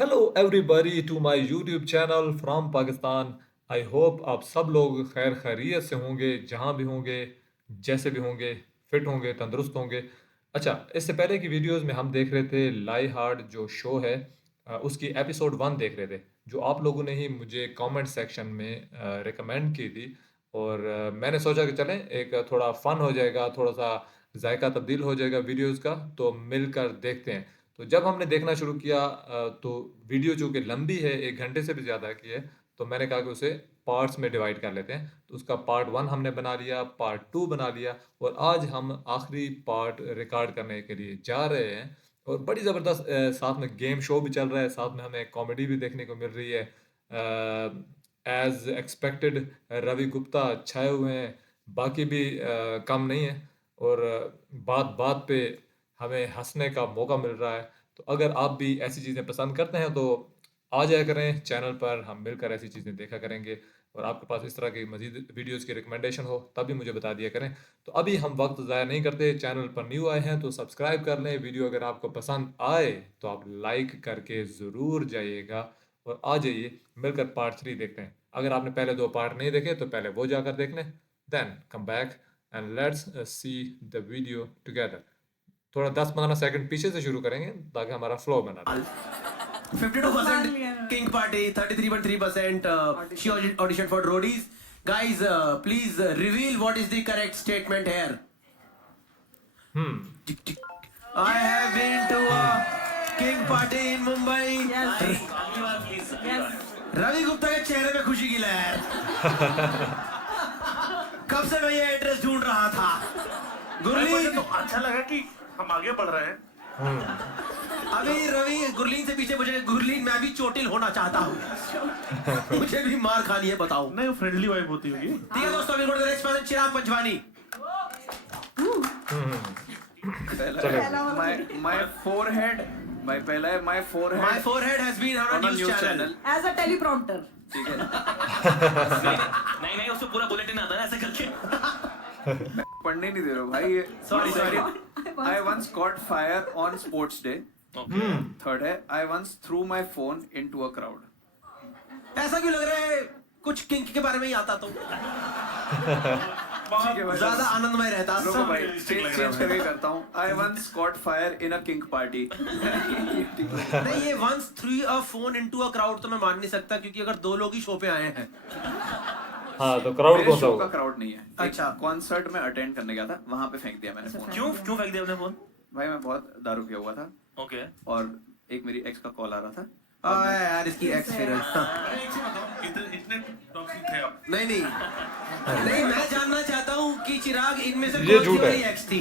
Hello everybody to my YouTube channel from Pakistan. I hope आप सब लोग खैर खैरियत से होंगे, जहाँ भी होंगे, जैसे भी होंगे, फिट होंगे, तंदुरुस्त होंगे। अच्छा, इससे पहले की वीडियोस में हम देख रहे थे लाई हार्ड जो शो है, उसकी एपिसोड 1 देख रहे थे, जो आप लोगों ने ही मुझे कमेंट सेक्शन में रिकमेंड की थी। और मैंने सोचा कि चलें, एक थोड़ा फन हो जाएगा, थोड़ा सा जायका तब्दील हो जाएगा वीडियोस का, तो मिलकर देखते हैं। तो जब हमने देखना शुरू किया तो वीडियो चूँकि लंबी है, 1 घंटे से भी ज़्यादा की है, तो मैंने कहा कि उसे पार्ट्स में डिवाइड कर लेते हैं। तो उसका पार्ट 1 हमने बना लिया, पार्ट 2 बना लिया, और आज हम आखिरी पार्ट रिकॉर्ड करने के लिए जा रहे हैं। और बड़ी ज़बरदस्त साथ में गेम शो भी चल रहा है, साथ में हमें कॉमेडी भी देखने को मिल रही है। एज एक्सपेक्टेड रवि गुप्ता छाए हुए हैं, बाकी भी कम नहीं है। और बात बात पे हमें हंसने का मौका मिल रहा है। तो अगर आप भी ऐसी चीज़ें पसंद करते हैं तो आ जाया करें चैनल पर, हम मिलकर ऐसी चीज़ें देखा करेंगे। और आपके पास इस तरह की मज़ीद वीडियोज़ की रिकमेंडेशन हो तब भी मुझे बता दिया करें। तो अभी हम वक्त ज़ाया नहीं करते, चैनल पर न्यू आए हैं तो सब्सक्राइब कर लें। वीडियो अगर आपको पसंद आए तो आप लाइक करके ज़रूर जाइएगा, और आ जाइए मिलकर पार्ट 3 देखते हैं। अगर आपने पहले 2 पार्ट नहीं देखे तो पहले वो जाकर देख लें, then come back and let's see the video together. थोड़ा 10-15 सेकंड पीछे से शुरू करेंगे ताकि हमारा फ्लो बना रहे। 52% King Party, 33.3% she auditioned for roadies. Guys, please reveal what is the correct statement here. Tick, tick. I have been to a King Party in Mumbai. Ravi Gupta के चेहरे पे खुशी की लहर। कब से मैं ये एड्रेस ढूंढ रहा था। गुरलीन, तो अच्छा लगा कि हम आगे बढ़ रहे हैं। अभी रवि गुरलीन से पीछे, मुझे गुरलीन मैं भी चोटिल होना चाहता हूँ। मुझे भी मार खानी है, बताओ। नहीं, फ्रेंडली वाइब होती होगी। ठीक है दोस्तों, बिल्कुल next person Chirag Panchwani. My forehead, my पहला है my forehead. My forehead has been on a news channel. As a teleprompter. ठीक है. नहीं उसको पूरा बुलेटिन आता है ऐसे करके। मैं पढ़ने नहीं दे रहा हूँ भाई ये. Sorry. I once caught fire on sports day. Third है I once threw my phone into a crowd. ऐसा क्यों लग रहा है कुछ किंक के बारे में ही आता तो ठीक है भाई. ज्यादा आनंदमय रहता। रुको भाई, चेंज करके करता हूँ. I once caught fire in a kink party. नहीं, ये once threw a phone into a crowd तो मैं मान नहीं सकता, क्योंकि अगर 2 लोग ही शो पे आए हैं। हाँ, तो क्राउड मेरे कौन सा शो का होगा? क्राउड नहीं है. अच्छा. कॉन्सर्ट में अटेंड करने गया था, वहां पे फेंक दिया मैंने फोन. क्यों फेंक दिया अपने फोन? भाई मैं बहुत दारू पिया हुआ था ओके। और एक मेरी एक्स का कॉल आ रहा था. यार इसकी एक्स फिर इतने टॉक्सिक थे आप? नहीं, मैं जानना चाहता हूँ कि चिराग इनमें से ये कौन सी झूठ है। वाली एक्स थी।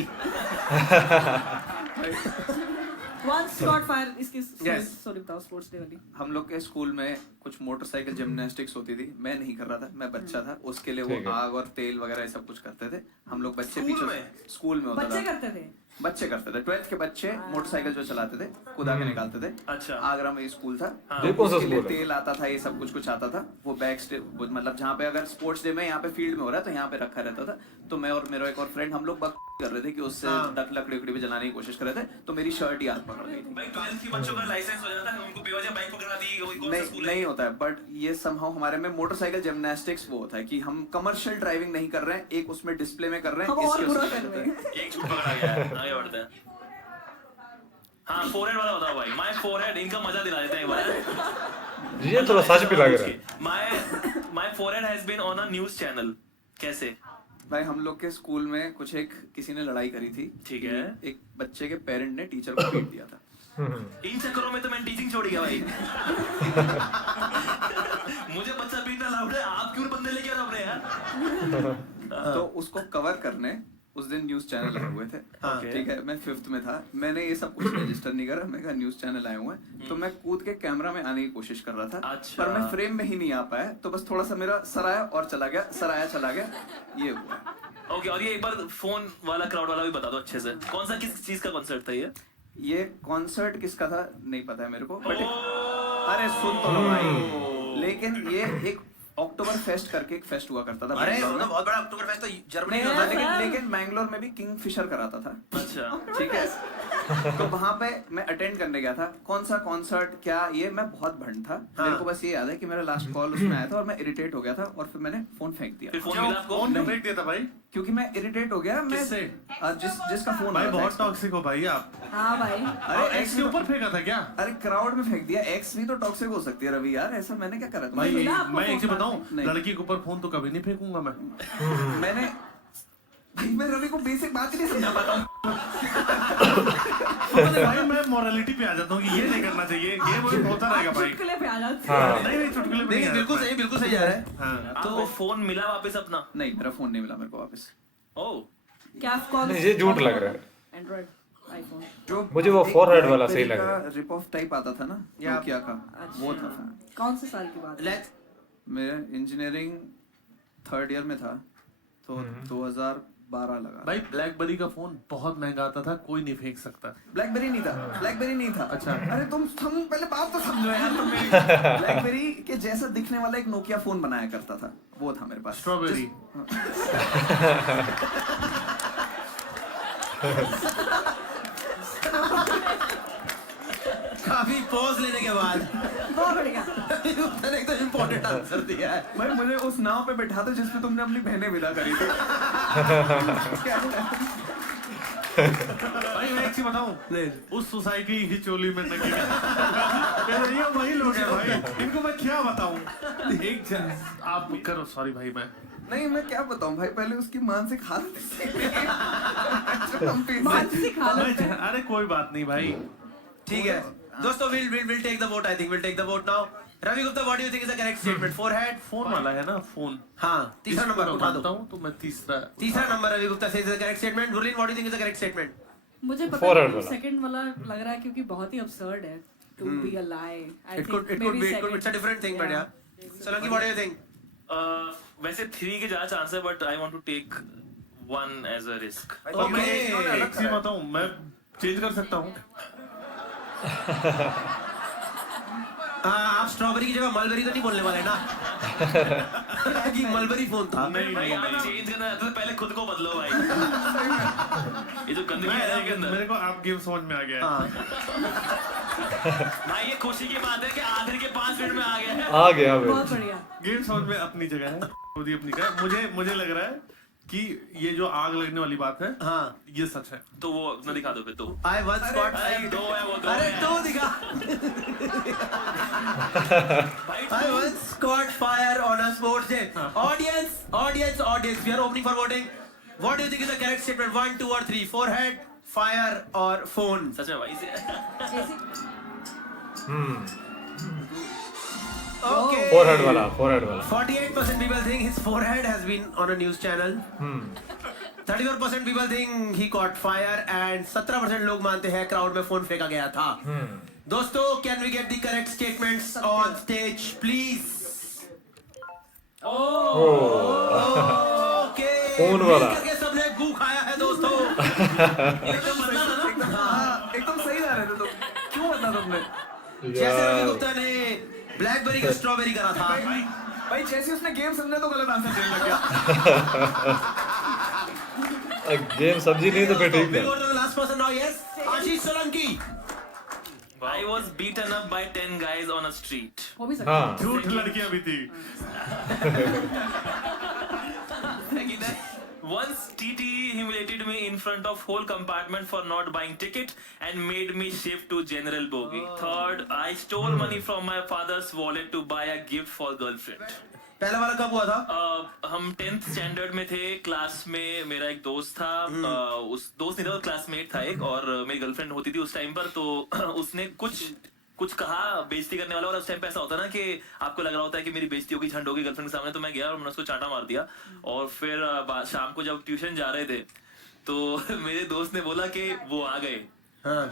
Once caught fire. इसकी Yes. sorry बताओ, sports day वाली. हम लोग के स्कूल में कुछ मोटरसाइकिल जिम्नास्टिक्स होती थी. मैं नहीं कर रहा था, मैं बच्चा था. उसके लिए ठीक वो है। आग और तेल वगैरह ये सब कुछ करते थे. हम लोग बच्चे स्कूल पीछे में? स्कूल में होता बच्चे था. करते थे. बच्चे करते थे. 12th के बच्चे मोटरसाइकिल जो चलाते थे, कुदा के निकालते थे. अच्छा। आगरा में स्कूल था. ये कौन सा उसके लिए स्कूल है? तेल आता था, ये सब कुछ आता था. वो बैक स्टेज, मतलब जहाँ पे अगर स्पोर्ट्स डे में यहाँ पे फील्ड में हो रहा है तो यहाँ पे रखा रहता था. तो मैं और मेरा एक और फ्रेंड, हम लोग कर रहे थे कि उससे लकड़ी भी जलाने की कोशिश कर रहे थे. तो मेरी शर्ट ही हाथ पकड़ गई थी. भाई 12th के बच्चों का लाइसेंस हो जाता है, उनको बेवजह बाइक पकड़ा दी, कोई कौन सा स्कूल है? नहीं होता है, बट ये समहाउ हमारे में मोटरसाइकिल जिम्नास्टिक्स वो होता है कि हम कमर्शियल ड्राइविंग नहीं कर रहे हैं, एक उसमें डिस्प्ले में कर रहे हैं. हम और इसके बुरा उसमें कर होता रहे है. हैं. एक झूठ पकड़ा गया है। आगे बढ़ते हैं। हाँ, फोरहेड वाला बताओ भाई। माय फोरहेड, इनका मजा दिला देते हैं एक बार। ये थोड़ा सच भी लग रहा है। My forehead has been on a news channel. कैसे? भाई हम लोग के स्कूल में कुछ एक किसी ने लड़ाई करी थी. ठीक है। एक बच्चे के पेरेंट ने टीचर को पीट दिया था. इन चक्करों में तो मैंने टीचिंग छोड़ी है भाई। मुझे बच्चा पीटना लाउड है, आप क्यों बंदे लेके आ रहे हो अपने यार? तो उसको कवर करने उस दिन न्यूज चैनल आए हुए थे. Okay. ठीक है, मैं 5th में था. मैंने ये सब कुछ रजिस्टर नहीं करा. मैं कहा न्यूज चैनल आए हुए हैं, तो मैं कूद के कैमरा में आने की कोशिश कर रहा था. अच्छा। पर मैं फ्रेम में ही नहीं आ पाया. तो बस थोड़ा सा मेरा सर आया और चला गया, सर आया चला गया, ये हुआ. ओके, और ये एक बार फोन वाला क्राउड वाला भी बता दो अच्छे से। कौन सा किस चीज का कॉन्सर्ट था ये? ये कॉन्सर्ट किसका था नहीं पता है मेरे को, बट अरे सुन तो लो भाई. लेकिन ये एक अक्टूबर फेस्ट करके एक फेस्ट हुआ करता था. अरे बैंगलोर वो तो में. बहुत बड़ा अक्टूबर फेस्ट तो जर्मनी में नहीं, होता है। लेकिन बैंगलोर में भी किंग फिशर कराता था. अच्छा। ठीक है. तो वहां पे मैं अटेंड करने गया था, कौन सा कॉन्सर्ट क्या ये, मैं बहुत भंड था। मेरे को बस ये याद है कि मेरा लास्ट कॉल उसमें आया था और मैं इरिटेट हो गया था और फिर मैंने फोन फेंक दिया। फिर फोन मिला आपको? फोन क्यों फेंक दिया था भाई? क्योंकि मैं इरिटेट हो गया। मैं किससे? जिसका फोन भाई आया था बहुत ex पे। टॉक्सिक हो भाई आप। हाँ भाई। अरे एक्स के ऊपर फेंका था क्या? अरे क्राउड में फेंक दिया। एक्स भी तो टॉक्सिक हो सकती है रवि यार, ऐसा मैंने क्या करा भाई मिला आपको मैं एक चीज फोन बताऊं, नहीं। लड़की के ऊपर फोन तो कभी नहीं फेंकूंगा मैं। मैंने भाई मैं रवि को बेसिक बात ही नहीं समझा पाता हूँ। भाई मैं मोरालिटी पे आ जाता हूँ कि ये नहीं करना चाहिए, ये मुझे होता रहेगा भाई। चुटकुले पे आ जाते हाँ। नहीं चुटकुले पे नहीं नहीं बिल्कुल आया सही, बिल्कुल सही जा रहा है। हाँ। आपको फोन मिला वापस अपना? नहीं मेरा फोन नहीं मिला मेरे को वापस। ओह क्या कौन नहीं, ये झूठ लग रहा है। Android iPhone. जो मुझे वो एक forehead वाला सही BlackBerry लगा। का रिप ऑफ टाइप आता था ना या- नोकिया का, वो था। कौन से साल की बात है? लेट्स मैं इंजीनियरिंग 3rd ईयर में था तो 2012 लगा। भाई ब्लैकबेरी का फोन बहुत महंगा आता था, कोई नहीं फेंक सकता। ब्लैकबेरी नहीं था, ब्लैकबेरी नहीं था। अच्छा। अरे तुम पहले बात तो समझो यार तुम मेरी। ब्लैकबेरी के जैसा दिखने वाला एक नोकिया फोन बनाया करता था, वो था मेरे पास। स्ट्रॉबेरी। काफी पॉज लेने के बाद बहुत बढ़िया। उसने एकदम इम्पोर्टेंट आंसर दिया है। भाई मुझे उस नाव पे बैठा था जिसपे तुमने अपनी बहनें विदा करी थी। भाई मैं एक चीज बताऊं, उस सोसाइटी की चोली में नंगे ये वही लोग हैं भाई, इनको मैं क्या बताऊं। एक जन आप करो, सॉरी भाई मैं नहीं मैं क्या बताऊं भाई, पहले उसकी मानसिक हालत मानसिक हालत है। अरे कोई बात नहीं भाई। ठीक है दोस्तों, we'll take the vote. I think we'll take the vote now. Ravi Gupta, what do you think is the correct statement? Forehead. Phone वाला है ना, फोन। हाँ, तीसरा इसको नंबर मैं उठा मानता दो। हूं तो मैं तीसरा तीसरा number Ravi Gupta says is the correct statement. Gurleen, what do you think is the correct statement? मुझे पता Forehead नहीं वाला। सेकंड वाला लग रहा है क्योंकि बहुत ही absurd है to be a lie. I It could think be. maybe It's a second. different thing, but yeah. Solanki, what do you think? वैसे 3 के ज्यादा चांस है, but I want to take 1 as a risk. पर मैं Okay. एक चीज बताऊं, मैं चेंज कर सकता हूं। आप स्ट्रॉबेरी की जगह मलबेरी तो नहीं बोलने वाले ना? कि मलबेरी फोन था। नहीं भाई, आप चेंज करना चाहते हो तो पहले खुद को बदलो भाई। ये जो गंदगी है ना के अंदर। मेरे को आप गेम समझ में आ गया है। हाँ। भाई ये खुशी की बात है कि आखिर के 5 मिनट में आ गए हैं। आ गया भाई। बहुत बढ़िया। गेम समझ में अपनी जगह है, खुद ही अपनी जगह है। मुझे लग रहा है कि ये जो आग लगने वाली बात है, हाँ। ये सच है। तो वो न दिखा दो फिर तो। I once got. अरे 2 है वो 2 अरे है। 2 दिखा। भाई I once caught fire on a sports day. Audience. We are opening for voting. What do you think is the correct statement? 1, 2 or 3? Forehead, fire or phone? सच में भाई Okay. Forehead वाला 48% people think his forehead has been on a news channel. 34% people think he caught fire and 17% लोग मानते हैं crowd में phone फेंका गया था। दोस्तों, can we get the correct statements on stage, please? Okay. Phone वाला। मिल करके सबने गू खाया है दोस्तों। एकदम सही जा रहे थे तुम, क्यों बदला तुमने? जैसे रवि गुप्ता ने ब्लैकबेरी का स्ट्रॉबेरी करा था। भाई जैसे उसने गेम समझा तो गलत आंसर देने लग गया। गेम सब्जी नहीं तो फिर ठीक We है। go to the last person now. Yes, Ashish Solanki. I was beaten up by 10 guys on a street. हो भी सकता है। हाँ झूठ लड़कियां भी थी। Once TT humiliated me in front of whole compartment for not buying ticket and made me shift to general bogie. Third, I stole money from my father's wallet to buy a gift for girlfriend. पहला वाला कब हुआ था? हम 10th standard में थे, class में मेरा एक दोस्त था, उस दोस्त नहीं था, क्लासमेट था एक, और मेरी गर्लफ्रेंड होती थी उस टाइम पर, तो उसने कुछ कहा बेइज्जती करने वाला, और उस टाइम पे ऐसा होता है ना कि आपको लग रहा होता है कि मेरी बेइज्जती होगी, झंड होगी गर्लफ्रेंड के सामने, तो मैं गया और मैंने उसको चांटा मार दिया। और फिर शाम को जब ट्यूशन जा रहे थे तो मेरे दोस्त ने बोला कि वो आ गए। हाँ।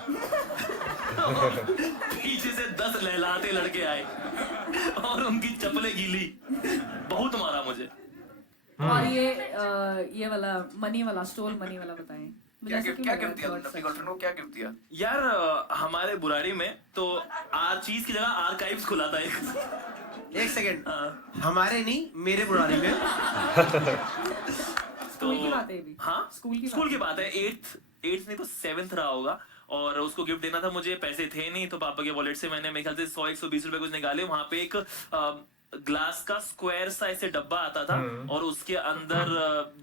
पीछे से 10 लहलाते लड़के आए और उनकी चप्पलें गीली, बहुत मारा मुझे। और ये वाला मनी वाला स्टोल मनी वाला बताएं। मुझे ऐसा क्यों क्या लग रहा गिफ्ट दिया है तुमने अपनी गर्लफ्रेंड को? क्या गिफ्ट दिया? यार हमारे बुराड़ी में तो आर चीज की जगह आर्काइव्स खुला था एक सेकेंड, हमारे नहीं, मेरे बुराड़ी में। स्कूल की बात है ये भी। हाँ स्कूल की की बात है। 8th नहीं तो 7th रहा होगा, और उसको गिफ्ट देना था मुझे, पैसे थे नहीं, तो पापा के वॉलेट से मैंने मेरे ख्याल से 100-120 रुपए कुछ निकाले। वहां पे एक ग्लास का स्क्वायर सा ऐसे डब्बा आता था और उसके अंदर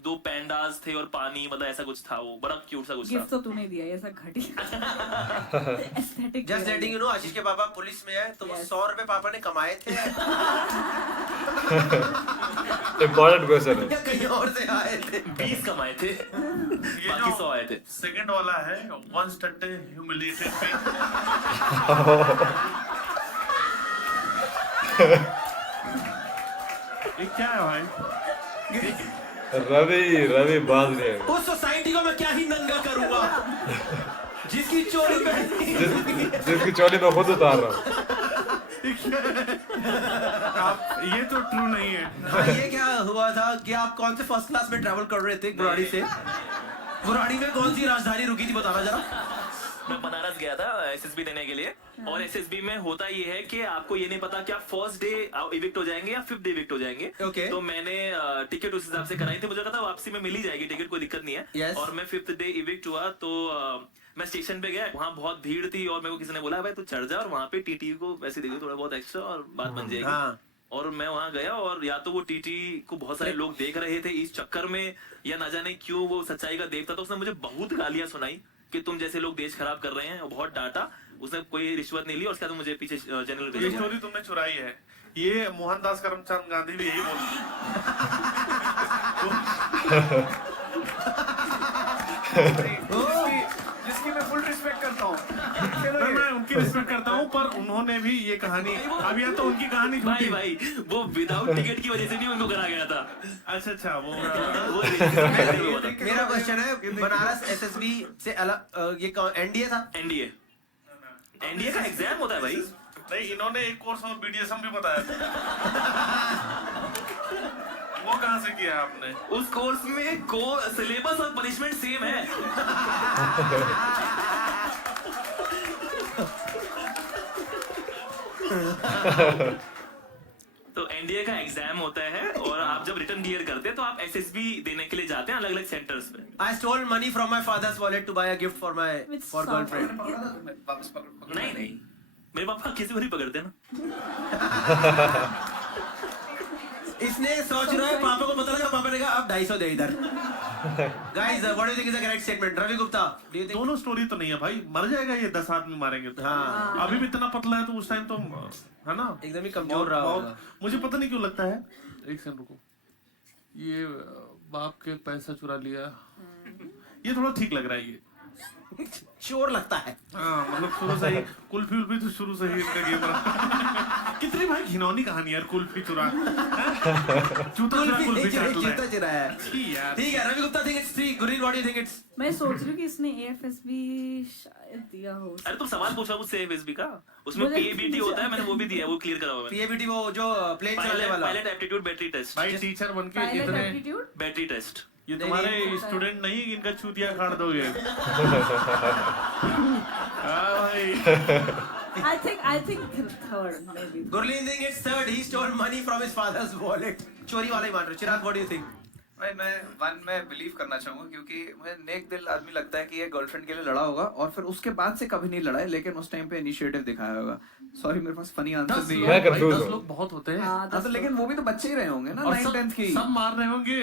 2 पैंडास थे और पानी, मतलब ऐसा कुछ था, वो बड़ा क्यूट सा कुछ गिफ्ट था। तो तूने दिया, ये सब घटिया aesthetic. Just letting you know, Ashish के पापा पुलिस में है, तो वो 100 रुपए पापा ने कमाए थे इम्पोर्टेंट क्वेश्चन है। या कहीं और से आए थे? 20 कमाए थे, ये बाकी जो 100 आए थे। सेकंड वाला है, once टट्टे humiliated me। ये क्या है भाई? रवि बाज नहीं है। उस सोसाइटी को मैं क्या ही नंगा करूंगा जिसकी चोरी पहनी। जिसकी चोली मैं खुद उतार रहा हूँ। आप ये तो ट्रू नहीं है। हाँ, ये क्या हुआ था कि आप कौन से फर्स्ट क्लास में ट्रैवल कर रहे थे बुराड़ी से? बुराड़ी में कौन सी राजधानी रुकी थी, बताना जरा। मैं बनारस गया था एसएसबी देने के लिए, और एसएसबी में होता ये है कि आपको ये नहीं पता कि आप फर्स्ट डे इविक्ट हो जाएंगे या 5th डे इविक्ट हो जाएंगे। Okay. तो मैंने टिकट उस हिसाब से कराई थी, मुझे पता वापसी में मिल ही जाएगी टिकट, कोई दिक्कत नहीं है। Yes. और मैं 5th डे इविक्ट हुआ, तो मैं स्टेशन पे गया, वहाँ बहुत भीड़ थी और मेरे को किसी ने बोला भाई तू चढ़ जा, और वहाँ पे टीटी को पैसे देंगे थोड़ा बहुत एक्स्ट्रा और बात बन जाएगी। हाँ। और मैं वहां गया, और या तो वो टीटी को बहुत सारे लोग देख रहे थे इस चक्कर में, या ना जाने क्यों वो सच्चाई का देवता था, उसने मुझे बहुत गालियां सुनाई कि तुम जैसे लोग देश खराब कर रहे हैं, और बहुत डांटा। उसने कोई रिश्वत नहीं ली, और उसके बाद मुझे पीछे जनरल ये भेजा। स्टोरी तुमने चुराई है। ये मोहनदास करमचंद गांधी भी यही जिसकी मैं फुल रिस्पेक्ट करता हूँ। मैं उनकी रिस्पेक्ट करता हूँ, पर उन्होंने भी ये कहानी, अब या तो उनकी कहानी झूठी। भाई वो विदाउट टिकट की वजह से नहीं उनको करा गया था। अच्छा वो वो मेरा क्वेश्चन है, बनारस एसएसबी से अलग ये एनडीए था? एनडीए का एग्जाम होता है भाई। नहीं, इन्होंने एक कोर्स और बीडीएसएम भी बताया था। वो कहाँ से किया आपने? उस कोर्स में सिलेबस और पनिशमेंट सेम है। तो एनडीए का एग्जाम होता है, और आप जब रिटर्न क्लियर करते हैं तो आप एसएसबी देने के लिए जाते हैं अलग अलग सेंटर्स पे। I stole money from my father's wallet to buy a gift for my Which for song? girlfriend. वापस पकड़ नहीं, मेरे पापा किसी को नहीं पकड़ते ना। इसने सोच रहा है पापा को पता लगा, पापा ने कहा अब 250 दे इधर। Guys, what do you think is a correct statement? Ravi Gupta, do you think? दोनों स्टोरी तो नहीं है भाई, मर जाएगा ये, 10 आदमी मारेंगे तो। हाँ। अभी भी इतना पतला है, तो उस टाइम तो है ना, एकदम ही कमजोर रहा होगा। मुझे पता नहीं क्यों लगता है, एक सेकंड रुको, ये बाप के पैसा चुरा लिया, ये थोड़ा ठीक लग रहा है ये। चोर लगता है। हाँ, मतलब शुरू से ही कुल्फी उल्फी तो शुरू से ही इनका गेम रहा। कितनी भाई घिनौनी कहानी यार, कुल्फी चुरा, जूता चुरा, कुल्फी काट जूता ले। चुराया है। छी यार। ठीक है, Ravi Gupta think it's 3, Gurleen what do you think it's? मैं सोच रही हूँ कि इसने AFSB शायद दिया हो। अरे तुम सवाल पूछा मुझसे एफएसबी का, उसमें मुझे- पीएबीटी होता है, मैंने वो भी दिया है, वो क्लियर करा हुआ है। PABT वो जो प्लेन चलाने वाला। Pilot aptitude battery test. भाई टीचर बन के पायलट इतने, एप्टीट्यूड। Battery test. ये तुम्हारे स्टूडेंट नहीं, इनका चूतिया काट दोगे। हाँ भाई। I think third maybe. Gurleen think it's third. He stole money from his father's wallet. चोरी वाला ही मान रहे। चिराग what do you think? भाई मैं वन में बिलीव करना चाहूंगा, क्योंकि मुझे नेक दिल आदमी लगता है कि ये गर्लफ्रेंड के लिए लड़ा होगा, और फिर उसके बाद से कभी नहीं लड़ा है, लेकिन उस टाइम पे इनिशिएटिव दिखाया होगा। सॉरी, मेरे पास फनी आंसर नहीं है। मैं confused भाई, 10 हूँ। लोग बहुत होते हैं। हाँ, हाँ, तो लेकिन वो भी तो बच्चे ही रहे होंगे ना, और 9th 10th की। सब मार रहे होंगे,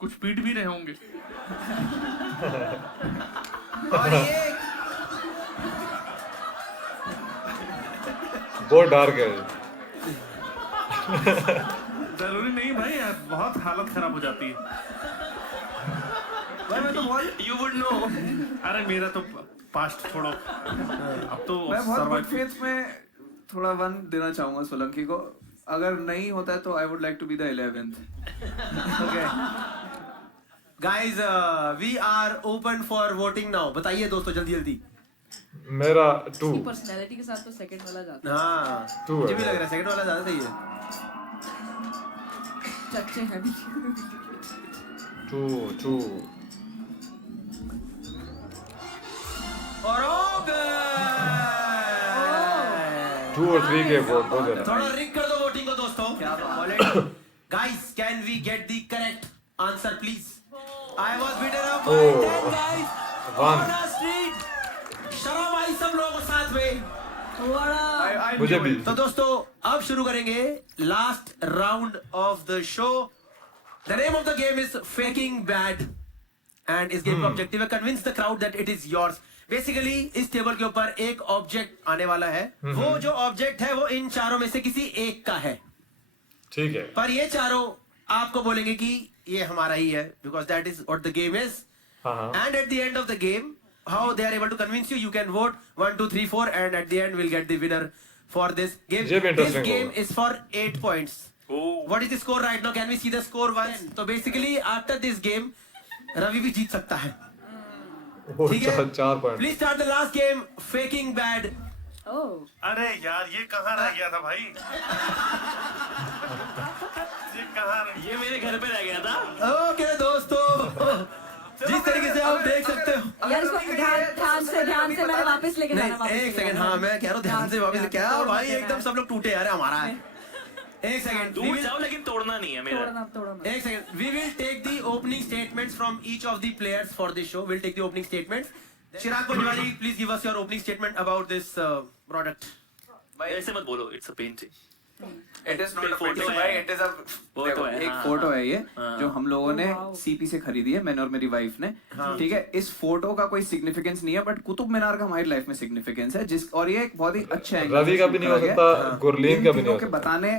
कुछ पीट भी रहे होंगे। और ये बहुत डार्क है। जरूरी नहीं भाई यार, बहुत हालत खराब हो जाती है। भाई मैं तो बहुत यू वुड नो। अरे मेरा तो पास्ट छोड़ो, अब तो मैं बहुत गुड सर्वाइव। फेथ में थोड़ा वन देना चाहूंगा सोलंकी को। अगर नहीं होता है तो I would like to be the 11th। okay. Guys, we are open for voting now. बताइए दोस्तों जल्दी जल्दी। मेरा 2। इसकी पर्सनैलिटी के साथ तो सेकंड वाला जाता है। हाँ, Two मुझे है। भी लग रहा है सेकंड वाला ज्यादा सही है। चच्चे हैं भी। 2 और हो गए। 2 और 3 के वोट हो गए। थोड़ा रिक कर दो वोटिंग को दोस्तों। Guys, can we get the correct answer please? I was beaten up by 10 guys on a street. Shut भाई सब लोगों को साथ में। मुझे भी। तो दोस्तों अब शुरू करेंगे last round of the show. The name of the game is faking bad and इस गेम का ऑब्जेक्टिव है convince the crowd that it is yours. Basically इस टेबल के ऊपर एक ऑब्जेक्ट आने वाला है, वो जो ऑब्जेक्ट है वो इन चारों में से किसी एक का है, ठीक है। पर ये चारों आपको बोलेंगे कि ये हमारा ही है, because that is what the game is. हाँ। And at the end of the game, how they are able to convince you, you can vote 1, 2, 3, 4, and at the end we'll get the winner for this game. ये भी This interesting game होगा। is for 8 points. Oh. What is the score right now? Can we see the score once? So basically, after this game, Ravi भी जीत सकता है। वो ठीक है? 4 point. Please start the last game, faking bad. Oh. अरे यार ये कहाँ रह गया था भाई? ये कहाँ रह ये मेरे घर पे रह गया था। Okay दोस्तों, जिस तरीके से आप देख सकते हो। यार इसको ध्यान से मैंने वापस लेके जाना। नहीं, वापस एक लेके सेकंड, जाना। हाँ मैं कह रहा हूँ ध्यान से वापस। क्या तोड़ भाई मत एकदम देना। सब लोग टूटे यार, हमारा है। एक सेकंड, दूर जाओ लेकिन तोड़ना नहीं है मेरा। तोड़ना मत। एक second, we will take the opening statements from each of the players for this show. We'll take the opening statements. Chirag Pujari, please give us your opening statement about this product. ऐसे मत बोलो, it's a painting. It is not a Photo painting है। भाई, it is a Photo है, एक हाँ। Photo है ये हाँ। जो हम लोगों ने Wow. सीपी से खरीदी है, मैंने और मेरी वाइफ ने। ठीक है, इस फोटो का कोई सिग्निफिकेंस नहीं है, बट कुतुब मीनार का हमारी लाइफ में सिग्निफिकेंस है, जिस और ये एक बहुत ही अच्छा एंगल रवि का भी नहीं हो सकता, गुरलीन का भी नहीं हो के सकता। बताने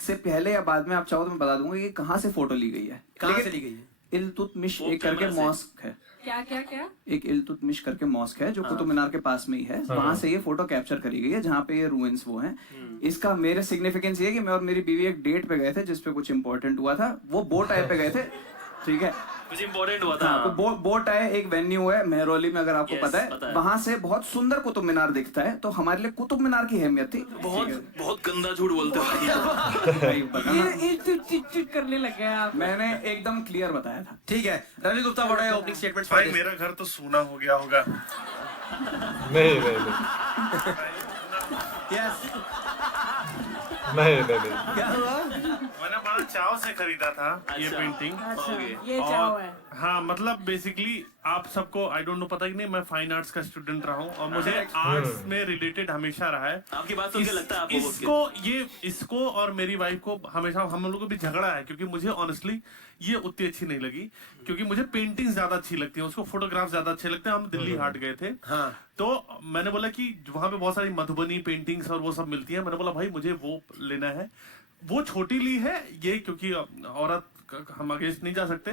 से पहले या बाद में आप चाहो तो मैं बता दूंगा कि कहाँ से फोटो ली गई है। कहाँ लेकिन से ली गई है? इल्तुतमिश वो एक करके कैमरा से। मॉस्क है, क्या? एक इल्तुतमिश करके मॉस्क है जो कुतुब मीनार के पास में ही है। वहां से ये फोटो कैप्चर करी गई है जहाँ पे ये रूइंस वो हैं। इसका मेरे सिग्निफिकेंस ये है कि मैं और मेरी बीवी एक डेट पे गए थे जिसपे कुछ इंपॉर्टेंट हुआ था। वो बोट आए पे गए थे, ठीक है। कुछ इंपॉर्टेंट हुआ था। हाँ, तो बोट आए एक वेन्यू है मेहरौली में, अगर आपको Yes, पता पता है। है। वहां से बहुत सुंदर कुतुब मीनार दिखता है, तो हमारे लिए कुतुब मीनार की अहमियत थी। बहुत गंदा झूठ बोलते हो भाई। भाई, बताना। ये चिट करने लग गया आप। मैंने एकदम क्लियर बताया था। ठीक है, Ravi Gupta, what are your opening statements for भाई this? मेरा घर तो सूना हो गया होगा। नहीं। Yes. नहीं। क्या हुआ? मैंने बड़ा चाव से खरीदा था ये अच्छा। पेंटिंग। अच्छा, Okay. ये चाव है। हाँ, मतलब बेसिकली आप सबको आई डोंट नो पता कि नहीं, मैं फाइन आर्ट्स का स्टूडेंट रहा हूँ और मुझे आर्ट्स में रिलेटेड हमेशा रहा है। आपकी बात सुन के लगता है आपको इसको और मेरी वाइफ को हमेशा हम लोगों को भी झगड़ा है, क्योंकि मुझे ऑनेस्टली ये उतनी अच्छी नहीं लगी, क्योंकि मुझे पेंटिंग्स ज्यादा अच्छी लगती हैं, उसको फोटोग्राफ ज्यादा अच्छे लगते हैं। हम दिल्ली हाट गए थे, हाँ। तो मैंने बोला कि वहां पे बहुत सारी मधुबनी पेंटिंग्स और वो सब मिलती हैं। मैंने बोला भाई मुझे वो लेना है। वो छोटी ली है ये, क्योंकि औरत हम अगेंस्ट नहीं जा सकते,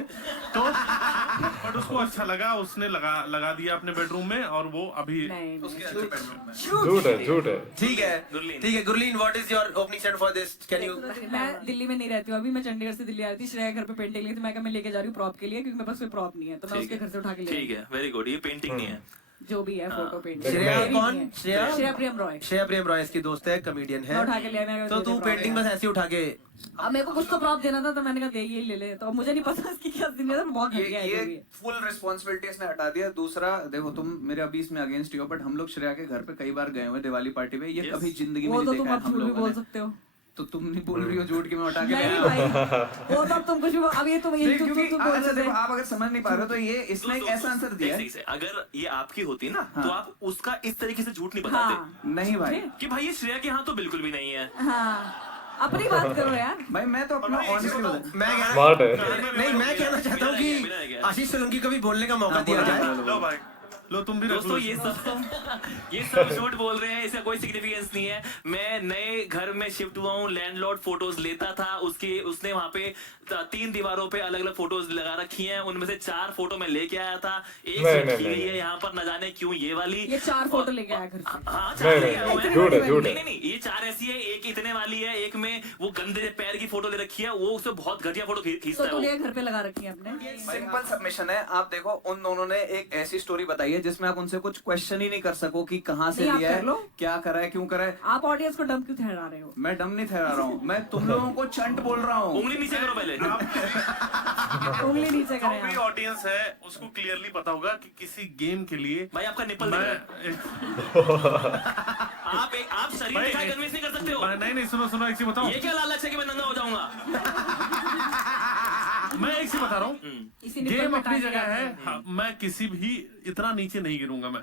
तो बट उसको अच्छा लगा, उसने लगा दिया अपने बेडरूम में, और वो अभी नहीं। झूठ है। ठीक है, गुरलीन। ठीक है, Gurleen, what is your opening statement for this? Can you? मैं दिल्ली में नहीं रहती हूँ अभी, मैं चंडीगढ़ से दिल्ली आ रही थी। श्रेया घर पे पेंटिंग ली थी, मैं कहा मैं लेके जा रही हूँ प्रॉप के लिए, क्योंकि मेरे पास कोई प्रॉप नहीं है, तो मैं उसके घर से उठा के ले ठीक है, वेरी गुड। ये पेंटिंग नहीं है। जो भी है फोटो पेंटिंग। श्रेया कौन? श्रेया प्रियम रॉय। श्रेया प्रेम रॉय इसकी दोस्त है, कमेडियन मैं उठा के ले आया, मैं है। तो तू पेंटिंग बस ऐसे उठा के। अब मेरे को कुछ तो प्रॉप देना था, तो मैंने कहा दे ये ले ले। तो अब मुझे नहीं पता इसकी क्या जिम्मेदार, बहुत घटिया है जो भी ये है। फुल रिस्पॉन्सिबिलिटी इसने हटा दिया। दूसरा देखो, तुम मेरे अभी इसमें अगेंस्ट हो, बट हम लोग श्रेया के घर पे कई बार गए हुए दिवाली पार्टी में। ये Yes. कभी जिंदगी में वो नहीं तो देखा तुम है अब हम झूठ भी लोगों बोल ने। सकते हो। तो तुम नहीं बोल रही हो झूठ कि मैं उठा के ले नहीं आया। भाई, वो तो अब तुम कुछ भी अब ये तुम नहीं, तुम क्योंकि तुम बोल अच्छा सकते देखो, हो। आप अगर समझ नहीं पा रहे हो तो ये इसने एक ऐसा आंसर दिया है। अगर ये आपकी होती ना, हाँ। तो आप उसका इस तरीके से झूठ नहीं बताते हाँ नहीं भाई, कि भाई ये श्रेया के यहाँ तो बिल्कुल भी नहीं है। हाँ, अपनी बात करो यार। भाई मैं तो अपना ऑनेस्टली मैं स्मार्ट है। नहीं, मैं कहना चाहता हूँ मेरा रह कि गया। आशीष सोलंकी को भी बोलने का मौका दिया जाए। लो भाई, लो तुम भी रख लो दोस्तों ये सब झूठ बोल रहे हैं, इसका कोई सिग्निफिकेंस नहीं है। मैं नए घर में शिफ्ट हुआ हूँ, लैंडलॉर्ड फोटोज लेता था, उसने वहाँ पे 3 दीवारों पे अलग अलग फोटोज लगा रखी हैं, उनमें से 4 फोटो मैं लेके आया था। एक नहीं, रखी नहीं, गई है नहीं। यहाँ पर, न जाने क्यों ये वाली। ये 4 फोटो लेके आया घर से। हाँ, नहीं, 4 नहीं, लेके आया हूँ मैं। झूठ है, झूठ है। नहीं, ये 4 ऐसी है, एक इतने वाली है, एक में वो गंदे पैर की फोटो ले रखी है, वो उससे बहुत घटिया फोटो तो खींचता है तूने वो। घर पे लगा रखी है अपने। सिंपल सबमिशन है। आप देखो, उन दोनों ने एक ऐसी स्टोरी बताई है जिसमें आप उनसे कुछ क्वेश्चन ही नहीं कर सको कि कहाँ से नहीं, आप लिया कर है, लो। क्या करा है, क्यों करा है। आप ऑडियंस को डम क्यों ठहरा रहे हो? मैं डम नहीं ठहरा रहा हूँ, मैं तुम लोगों को चंट बोल रहा हूँ। उंगली नीचे करो पहले। उंगली नीचे जो करें भी आप। ऑडियंस है उसको क्लियरली पता होगा कि किसी गेम के लिए भाई आपका निपल दिख रहा है। मैं आप शरीर दिखाई कन्विंस नहीं कर सकते हो। नहीं सुनो एक चीज बताओ। ये क्या लालच है कि मैं नंगा हो जाऊंगा? मैं एक चीज बता रहा हूँ, इसी निपल गेम पे अपनी टांग जगह के है। हाँ, मैं किसी भी इतना नीचे नहीं गिरूंगा मैं।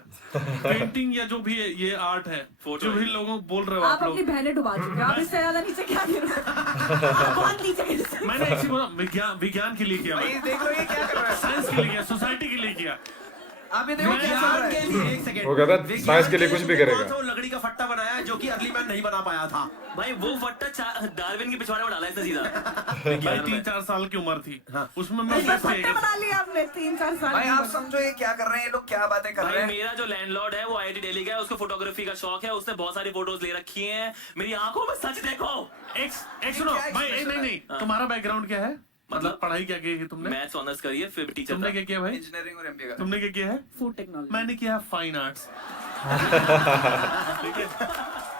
पेंटिंग या जो भी ये आर्ट है, जो भी लोगों बोल रहे हो आप आप अपनी लोग, बहनें डुबा चुके हो, आप इससे ज्यादा नीचे क्या गिरो? बहुत नीचे गिर सकते हो। मैंने एक चीज बोला, विज्ञान के लिए किया, भाई मैं देख लो ये क्या कर रहा है। साइंस के लिए किया, सोसाइटी के लिए किया। आप ये देखो क्या कर रहा विज्ञान के है। लिए एक सेकंड, वो कहता है विज्ञान साइंस के लिए कुछ भी लिए करेगा। कौन सा वो लकड़ी का फट्टा बनाया जो कि अर्ली मैन नहीं बना पाया था? भाई वो फट्टा डार्विन के पिछवाड़े में डाला इसने सीधा। भाई 3-4 साल की उम्र थी, उसमें मैं बस बेस्ट फट्टे बना लिया आपने 3-4 साल भाई की आप उम्र। समझो ये क्या कर रहे हैं, ये लोग क्या बातें कर भाई रहे हैं। मेरा जो लैंडलॉर्ड है वो आईआईटी दिल्ली का है, उसको फोटोग्राफी का शौक है, उसने बहुत सारी फोटोज ले रखी हैं। मेरी आंखों में सच देखो। एक सुनो क्या भाई, expression नहीं तुम्हारा बैकग्राउंड क्या है, मतलब पढ़ाई क्या की है तुमने? मैथ्स ऑनर्स करिए, फिर टीचर तुमने क्या किया भाई? इंजीनियरिंग और एमबीए का। तुमने क्या किया है? Food technology. मैंने किया फाइन आर्ट्स। ठीक है,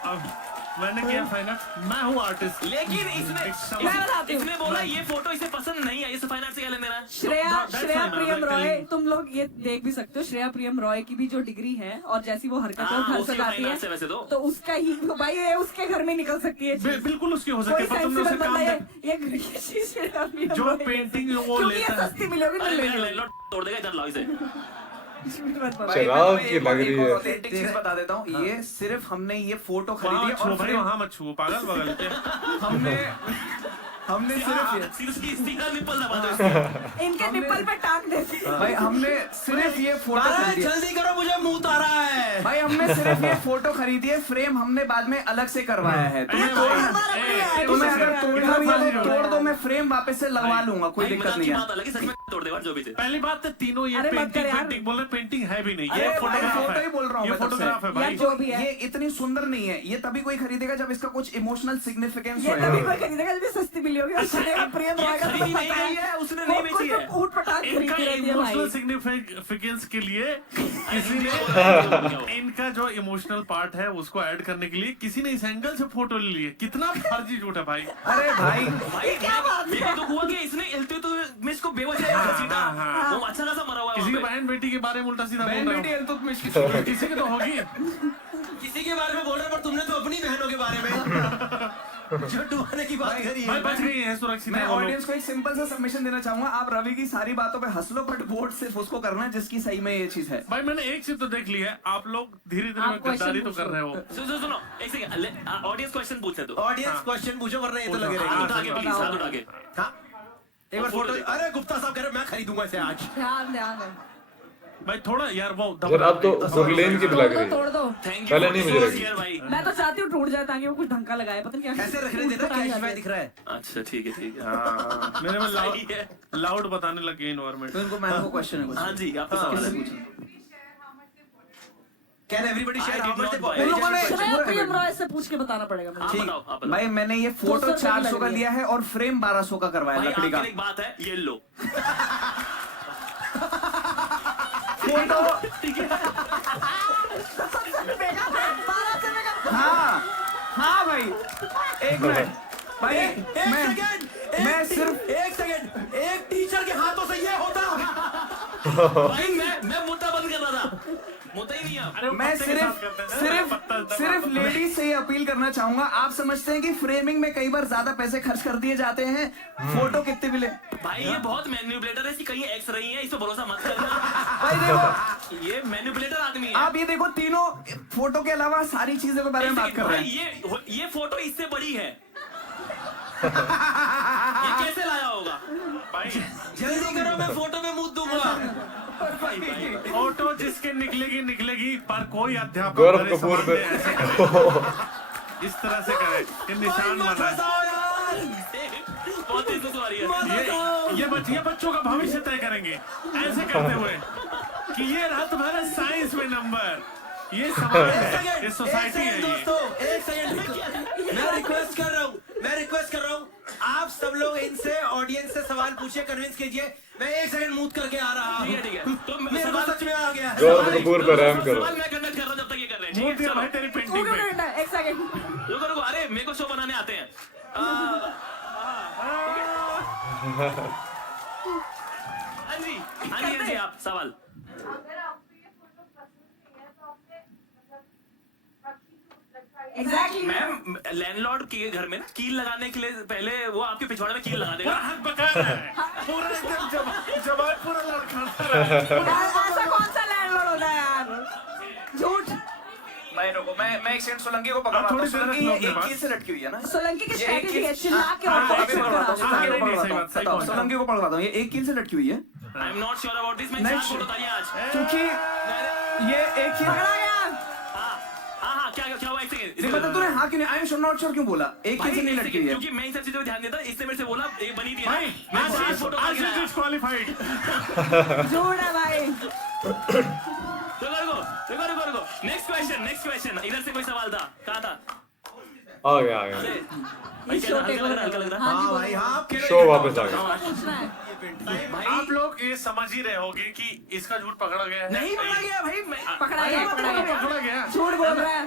अब मैंने किया फाइन आर्ट्स, मैं हूँ आर्टिस्ट। लेकिन मैं बताती हूँ। इसने बोला ये फोटो इसे पसंद नहीं आई, इसे फाइन आर्ट से क्या लेना देना है? Shreya That's Shreya fine, Priyam I'm Roy, telling- तुम लोग ये देख भी सकते हो, श्रेया प्रियम रॉय की भी जो डिग्री है और जैसी वो हरकतें हाँ, घर उसकी सजाती fine arts है है, वैसे तो उसका ही भाई ये उसके घर में निकल सकती है चीज़। बिल्कुल उसकी हो कोई सकती है, पर तुमने उसे सेंसिबल काम बंदा दे- ये चीज़ श्रेया प्रियम जो रॉय पेंटिंग वो क्योंकि ये लेता है। सस्ती मिलोगी तो अरे ले मेरा लो। लैंडलॉर्ड तोड़ देगा, इधर लाओ इसे। शराब की लग रही है। एक चीज बता देता हूँ, ये सिर्फ हमने ये फोटो खरीदी वहाँ है छुओ और भाई, frame- वहाँ मत छुओ, पागल बगल के। हमने सिर्फ ये सीधा निप्पल दबा दो इसके। इनके निप्पल पे टांग देते हैं। भाई हमने सिर्फ ये फोटो खरीदी है। जल्दी करो, मुझे मुंह आ रहा है। भाई हमने सिर्फ ये फोटो खरीदी है, फ्रेम हमने बाद में अलग से करवाया है। तुम्हें तुम्हें अगर तोड़ना भी है तो तोड़ दो, मैं फ्रेम वापस से लगवा लूंगा, कोई भाई, दिक्कत मजाक नहीं की है। बात अलग है, सच में तोड़ दे जो भी थे। पहली बात तो तीनों ये अरे मत कर पेंटिंग यार। पेंटिंग बोल रहे, पेंटिंग है भी नहीं, अरे ये भाई, फोटोग्राफ फोटो ही बोल रहा हूँ है, ये मैं तब से। फोटोग्राफ है या भाई। जो भी है ये इतनी सुंदर नहीं है, ये तभी कोई खरीदेगा जब इसका कुछ इमोशनल सिग्निफिकेंस ये तभी होगा। कोई खरीदेगा जब ये सस्ती मिली होगी। और श्रेया प्रियम रॉय का खरीदी तो नहीं पता गई है, उसने नहीं बेची है। ऊट पटाख इनका खरीदती रहती है इमोशनल भाई। सिग्निफिकेंस के लिए किसी ने इनका जो इमोशनल पार्ट है उसको ऐड करने के लिए किसी ने इस एंगल से फोटो ले ली है। कितना फर्जी झूठ है भाई। अरे भाई भाई क्या बात मेरे को तो हुआ कि इसने इल्तुतमिश को बेवजह घसीटा। हाँ। वो अच्छा खासा मरा हुआ है किसी की वहाँ पे। बहन बेटी के बारे में उल्टा सीधा बहन बोल बेटी रहे इल्तुतमिश की हो, किसी की तो होगी। किसी के बारे में बोल रहे, पर तुमने तो अपनी बहनों के बारे में जो डुबाने की बात करी भाई है। बच गई है, सुरक्षित मैं है वो लोग। ऑडियंस को एक सिंपल सा सबमिशन देना चाहूंगा, आप रवि की सारी बातों पे हंस लो, बट वोट सिर्फ उसको करना है जिसकी सही में ये चीज है। भाई मैंने एक चीज तो देख ली है, आप लोग धीरे धीरे आप question गद्दारी तो पूछो। कर रहे हो। सुनो एक सेकंड, ऑडियंस क्वेश्चन पूछने दो। ऑडियंस क्वेश्चन पूछो, वरना ये तो लगे हाथ रहेंगे। उठा के प्लीज, हाथ उठा के। हाँ, एक बार फोटो फोटो। देखो। अरे गुप्ता साहब कह रहे मैं खरीदूंगा इसे आज। ध्यान ध्यान है। भाई थोड़ा यार वो यार अब तो गुगलेन की भी लग रही है। तोड़ दो। थैंक पहले यू नहीं मुझे लगी। भाई। मैं तो चाहती हूँ टूट जाए ताकि वो कुछ ढंग का लगाए, पता नहीं क्या ऐसे रखने देता, क्या शिवाय दिख रहा है? अच्छा ठीक है मेरे में सही है। लाउड बताने लगे इन्वायरमेंट। तो इनको मैम को क्वेश्चन है कुछ। हाँ जी, आपका सवाल है। Can everybody share how much they bought? उन लोगों ने श्रेया प्रियम रॉय से पूछ के बताना पड़ेगा मुझे। आप बताओ, आप बताओ। भाई मैंने ये फोटो 200 400 का लग रही है। लिया है और फ्रेम 1200 का करवाया भाई लकड़ी का। आखिर एक बात है, ये लो। फोटो हाँ हाँ भाई, एक मिनट भाई, मैं सिर्फ एक सेकंड, एक टीचर के हाथों से ये होता। भाई मैं मुद्दा बंद कर रहा था, मुद्दा ही नहीं है। मैं सिर्फ लेडीज से ही अपील करना चाहूंगा। आप समझते हैं कि फ्रेमिंग में कई बार ज्यादा पैसे खर्च कर दिए जाते हैं, फोटो कितने मिले? भाई ये बहुत मैनिपुलेटर है, इसकी कहीं एक्स रही है, इस पे भरोसा मत करना। भाई देखो, ये मैनिपुलेटर आदमी है। आप ये देखो, तीनों फोटो के अलावा सारी चीजों के बारे में बात कर रहे भाई हैं। ये फोटो इससे बड़ी है। ये कैसे लाया होगा? भाई जल्दी करो, मैं फोटो में मुंह दूंगा। फोटो जिसके निकलेगी, पर कोई अध्यापक गौरव करे कपूर सवाल पे। दे ऐसे। इस तरह से करे, ये निशान मत बना है। फंसाओ यार। बहुत तेज तो आ रही है। ये बच्चों का भविष्य तय करेंगे ऐसे करते हुए कि ये रहा तुम्हारा साइंस में नंबर, ये समाज है, ये सोसाइटी है। ये दोस्तों, एक सेकंड, मैं रिक्वेस्ट कर रहा हूँ, आप सब लोग इनसे, ऑडियंस से सवाल पूछिए, कन्विंस कीजिए। मैं एक सेकंड मूव करके आ रहा हूँ। ठीक है। तो मेरे को सच में आ गया है। गौरव कपूर पे रहम करो। सवाल मैं कंडक्ट कर रहा हूँ जब तक ये कर रहे हैं। मुंह ठीक दिया है, भाई चलो। तेरी तू पेंटिंग क्यों पे। करना है? एक सेकंड। रुको, अरे मेरे को शो बनाने आते हैं। हाँ जी, आप सवाल। अगर आपको ये फोटो पसंद नहीं है तो आपने मतलब रखी क्यों, रखवाई एग्जैक्टली। मैम लैंडलॉर्ड के घर में ना कील लगाने के लिए पहले वो आपके पिछवाड़े में कील लगा देगा। हक बका रहा है पूरा एकदम जवाब पूरा लड़खड़ा रहा है। ऐसा कौन सा लैंडलॉर्ड होता है यार, झूठ। मैं रुको, मैं एक सेकंड सोलंकी को पकड़वा थोड़ी हूं। देर सोलंकी रख लो एक अपने कील से लटकी हुई है ना? सोलंकी की ये एक स्ट्रेटजी है, कील- चिल्ला के हाँ, और अभी पकड़ पकड़वाता हूं, करा नहीं, सोलंकी को नहीं, सही बात, पकड़वाता सही हूं, बात। सोलंकी को पकड़वाता हूं। ये एक कील से लटकी हुई है I am not sure about this. मैं नहीं, चार फोटो डालिए आज। क्योंकि ये एक कील। पकड़ा गया। हाँ क्या हुआ, एक सेकंड। नहीं, मतलब तूने हाँ क्यों नहीं, आई एम नॉट श्योर क्यों बोला? एक कील से नहीं लटकी हुई है। क्योंकि मैं इन सब चीजों पे ध्यान देता, इसने मेरे से बोला ये बनी थी ना। भाई मैं चार फोटो डाल के आशीष लाया। डिस्क्वालीफाइड। झूठ है भाई। रुको। Next question. इधर से कोई सवाल था, कहाँ था? आ गया भाई क्या हल्का लग रहा? हाँ भाई हाँ, शो वापस आ गया। पूछना है। आप लोग ये समझ ही रहे होगे कि इसका झूठ पकड़ा गया है। नहीं पकड़ा गया भाई। पकड़ा गया। पकड़ा गया। झूठ बोल रहा है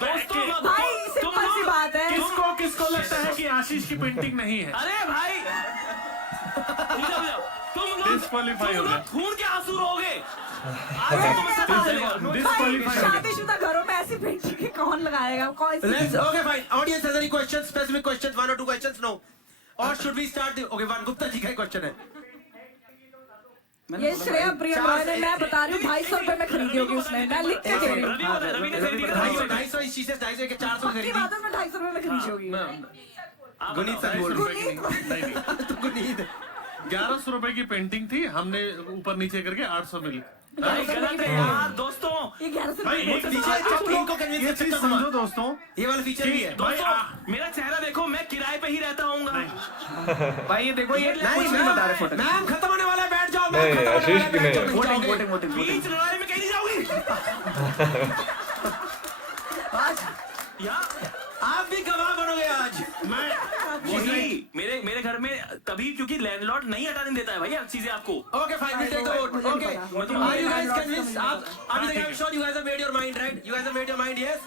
दोस्तों भाई, सिंपल सी बात है। किसको लगता है कि आशीष की पेंटिंग नहीं है? अरे भाई तुम Disqualify हो गए। खून के आंसू रहोगे। आज तुम्हें सजा मिलेगा। भाई, Disqualify हो गए। शादीशुदा घरों में ऐसी पेंटिंग कौन लगाएगा? कौन सी? Let's okay fine. Audience has any questions? Specific questions? One or two questions? No. Or should we start the? Okay, one Gupta ji का क्वेश्चन है. ये श्रेया प्रियम ने, मैं बता रही हूँ 250 रुपए में खरीदी होगी उसने, मैं लिख के दे रही हूँ। रवि ने खरीदी थी। 250 इस चीज से 250 के 400 पक्की खरीदी. बात है, मैं 250 रुपए में खरीदी होगी। गुनीत सर बोल रहे नहीं, तो गुनीत 1100 रुपए की पेंटिंग थी, हमने ऊपर नीचे करके 800 मिली। भाई गलत है यार दोस्तों। ये 1100 भाई, रुपए एक में पीछे खरीदी। आप लोगों को ये कन्विंस कर चीज सकता हूं. समझो दोस्तों, ये वाला फीचर भी है. भाई दोस्तों मेरा चेहरा देखो, मैं किराए पे ही रहता हूँ। भाई ये देखो, ये नहीं कुछ नहीं बता रहे फोटो। मैम खत्म होने वाला है, बैठ जाओ. नहीं, मैम खत्म होने आशीष वाला है, की बैठ जाओ, नहीं। नहीं वोटिंग जाओगे. बीच लड़ाई में कहीं नहीं जाऊंगी। आज यहाँ आप भी गवाह बनोगे आज. वही मेरे घर में तभी, क्योंकि लैंडलॉर्ड नहीं हटाने देता है भैया चीजें आपको। Okay, fine, we'll take the vote. मुझे नहीं Okay. पता। Are you guys convinced? आप अभी तक I'm sure you guys have made your mind, right? You guys have made your mind, yes?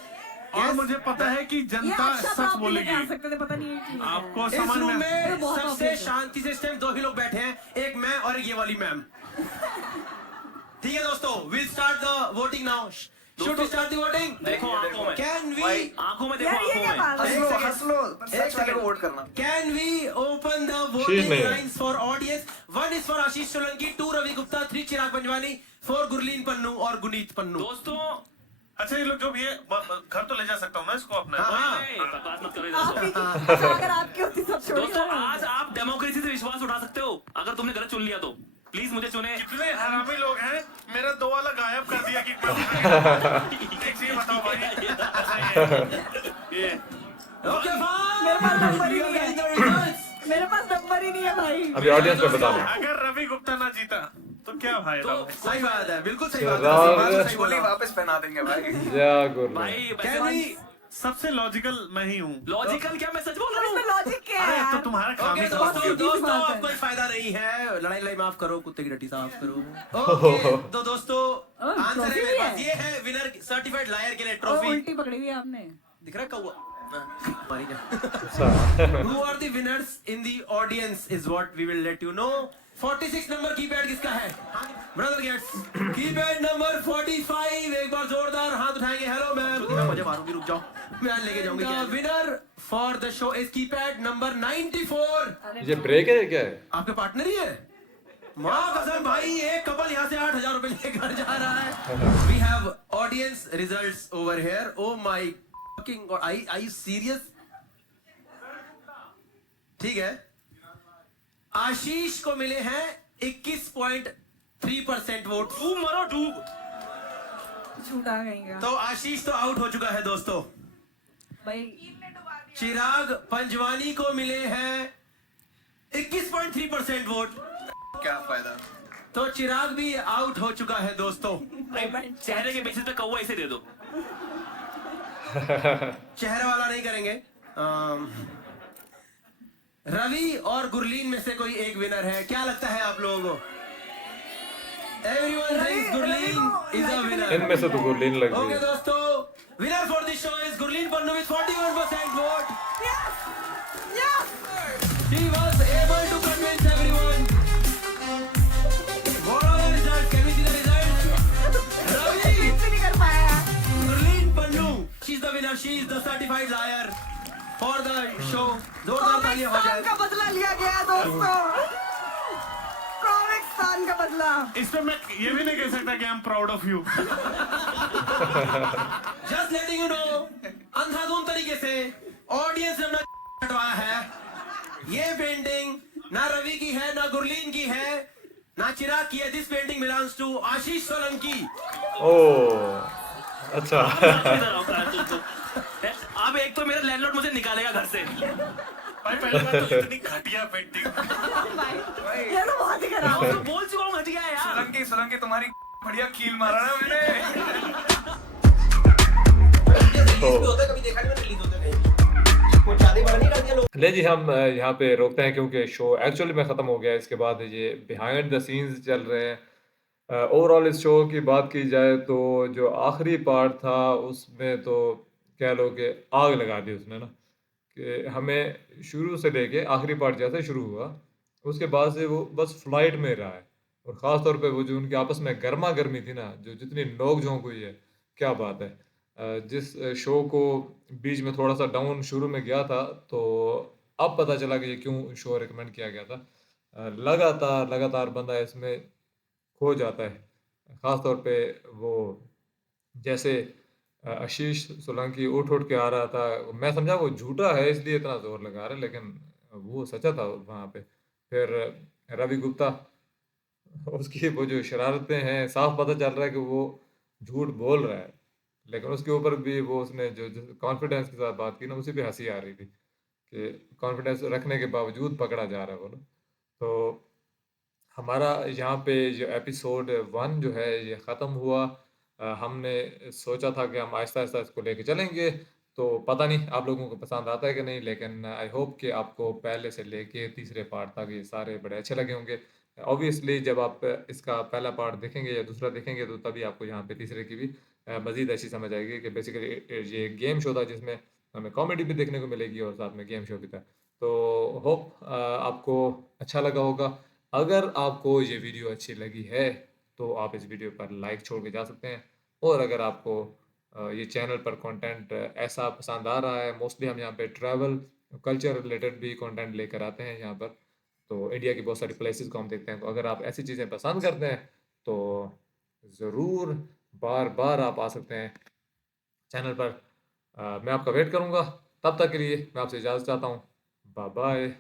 और मुझे पता है कि ये जनता अच्छा सच आप भी लेके आ बोलेगी। सकते थे, पता नहीं है क्यों। आपको इस समझ रूम में में बहुत सबसे obvious है। शांति से इस टाइम दो ही लोग बैठे हैं, एक मैं और एक ये वाली मैम. ठीक है दोस्तों, we'll start the voting now. Should we start the voting? देखो आंखों में, Can we? आंखों में देखो, यार ये क्या आंखों में। बात है? हंस लो, सच वाले को वोट करना। Can we open the शीश voting नहीं है। lines for audience? 1 is for Ashish Solanki, 2 Ravi Gupta, 3 Chirag Panjwani, 4 Gurleen Pannu और गुनीत पन्नू. दोस्तों अच्छा, ये लोग जो भी है घर तो ले जा सकता हूँ ना इसको अपने। नहीं, बकवास मत करो इधर आप से। ही अच्छा, अगर आपकी होती सब छोड़ दोस्तों आज आप डेमोक्रेसी से विश्वास उठा सकते हो, अगर तुमने गलत चुन लिया तो प्लीज मुझे चुने। कितने हरामी लोग हैं, मेरा 2 वाला गायब कर दिया कि एक चीज बताओ भाई, ये Okay, fine. मेरे पास नंबर ही You are नहीं getting the है। results. मेरे पास नंबर ही नहीं है भाई। अभी ऑडियंस में बता दो। अगर रवि गुप्ता ना जीता तो क्या फायदा भाई? सही बात है, बिल्कुल सही बात राव- है. बस गोली वापस पहना देंगे भाई। या गुरु भाई Can we? सबसे लॉजिकल मैं ही हूँ। लॉजिकल क्या, मैं सच बोल रहा इसमें हूँ। लॉजिक क्या है अरे तो यार? तुम्हारा काम Okay, ही दोस्तों सीधी सी दोस्तों बात है। अब कोई फायदा नहीं है, लड़ाई लड़ाई माफ करो, कुत्ते की टट्टी साफ करो. Okay, तो दोस्तों आंसर है trophy मेरे भी पास, है। ये है विनर सर्टिफाइड लायर के लिए ओ, ट्रॉफी. उल्टी पकड़ी हुई है आपने। दिख रहा है कौवा? मारी जा. अच्छा Who are the winners in the audience is what we will let you know. 46 number keypad किसका है? Brother gets. कीपैड नंबर 45, एक बार जोरदार हाथ उठाएंगे. Hello ma'am. मैं मुझे मारूंगी, रुक जाओ, मैं लेके जाऊंगी. The winner for the show is keypad number 94. ये ब्रेक है क्या है? आपके पार्टनर ही है? माँ कसम भाई, एक कपल यहाँ से 8,000 रुपए लेकर जा रहा है. We have audience results over here. Oh my fucking god, are you serious? ठीक है, आशीष को मिले हैं 21.3% वोट. डूब मरो डूब। झूठा कहेंगे तो आशीष तो आउट हो चुका है दोस्तों. भाई। चिराग पंजवानी को मिले हैं 21.3% वोट. क्या फायदा? तो चिराग भी आउट हो चुका है दोस्तों. चेहरे के बेसिस पे कौवा इसे दे दो। चेहरे वाला नहीं करेंगे. रवि और गुरलीन में से कोई एक विनर है, क्या लगता है आप लोगों को? Everyone thinks Gurleen is a winner. इनमें से तो गुरलीन लग Okay गई। दोस्तों, winner for this show is Gurleen Pannu with 41% vote. She was able to convince everyone. What are the results? Can we see the results? Ravi, नहीं कर पाया। Gurleen Pannu, she's the winner. She is the for the show, जोरदार तालियां हो जाए। का बदला लिया गया दोस्तों, कॉमिक्स्तान का बदला। इसमें मैं ये भी नहीं कह सकता कि I am proud of you. Just letting you no, अंधाधुंध तरीके से ऑडियंस ने अपना हटवाया है। ये पेंटिंग ना रवि की है, ना गुरलीन की है, ना चिराग की है। दिस पेंटिंग बिलोंग्स टू आशीष सोलंकी। ओह अच्छा। अब एक तो मेरा लैंडलॉर्ड मुझे निकालेगा घर से। भाई पहले बात तो इतनी घटिया पेंटिंग। ये तो बहुत ही खराब। तो बोल चुका हूँ घटिया है यार। सोलंकी तुम्हारी बढ़िया कील मारा ना मैंने। कभी देखा नहीं मैंने, रिलीज होते कहीं कुछ ज्यादा बड़ा नहीं कर दिया लोग। ले जी, हम यहाँ पे रोकते हैं क्योंकि शो एक्चुअली में ख़त्म हो गया है। इसके बाद ये बिहाइंड द सीन्स चल रहे हैं। ओवरऑल इस शो की बात की जाए तो जो आखिरी पार्ट था उसमें तो कह लो कि आग लगा दी उसने ना, कि हमें शुरू से लेके आखिरी पार्ट जैसे शुरू हुआ उसके बाद से वो बस फ्लाइट में रहा है। और ख़ास तौर पे वो जो उनके आपस में गर्मा गर्मी थी ना, जो जितनी नोक झोंक हुई है, क्या बात है। जिस शो को बीच में थोड़ा सा डाउन शुरू में गया था, तो अब पता चला कि ये क्यों शो रिकमेंड किया गया था। लगातार लगातार बंदा इसमें खो जाता है। ख़ास तौर पे वो जैसे आशीष सोलंकी उठ उठ के आ रहा था, मैं समझा वो झूठा है इसलिए इतना ज़ोर लगा रहा है, लेकिन वो सच्चा था वहाँ पे। फिर रवि गुप्ता, उसकी वो जो शरारतें हैं, साफ पता चल रहा है कि वो झूठ बोल रहा है, लेकिन उसके ऊपर भी वो उसने जो कॉन्फिडेंस के साथ बात की ना, उसी पे हंसी आ रही थी कि कॉन्फिडेंस रखने के बावजूद पकड़ा जा रहा है वो ना। तो हमारा यहाँ पे जो एपिसोड 1 जो है ये ख़त्म हुआ। हमने सोचा था कि हम आहिस्ता-आहिस्ता इसको लेके चलेंगे, तो पता नहीं आप लोगों को पसंद आता है कि नहीं, लेकिन आई होप कि आपको पहले से लेके तीसरे पार्ट तक ये सारे बड़े अच्छे लगे होंगे। ऑब्वियसली जब आप इसका पहला पार्ट देखेंगे या दूसरा देखेंगे तो तभी आपको यहाँ पे तीसरे की भी मज़ीद अच्छी समझ आएगी कि बेसिकली ये गेम शो था जिसमें हमें कॉमेडी भी देखने को मिलेगी और साथ में गेम शो भी था। तो होप आपको अच्छा लगा होगा। अगर आपको ये वीडियो अच्छी लगी है तो आप इस वीडियो पर लाइक छोड़ के जा सकते हैं। और अगर आपको ये चैनल पर कंटेंट ऐसा पसंद आ रहा है, मोस्टली हम यहाँ पे ट्रैवल कल्चर रिलेटेड भी कंटेंट लेकर आते हैं यहाँ पर, तो इंडिया की बहुत सारी प्लेसेस को हम देखते हैं। तो अगर आप ऐसी चीज़ें पसंद करते हैं तो ज़रूर बार बार आप आ सकते हैं चैनल पर। मैं आपका वेट करूँगा। तब तक के लिए मैं आपसे इजाज़त चाहता हूँ। Bye bye.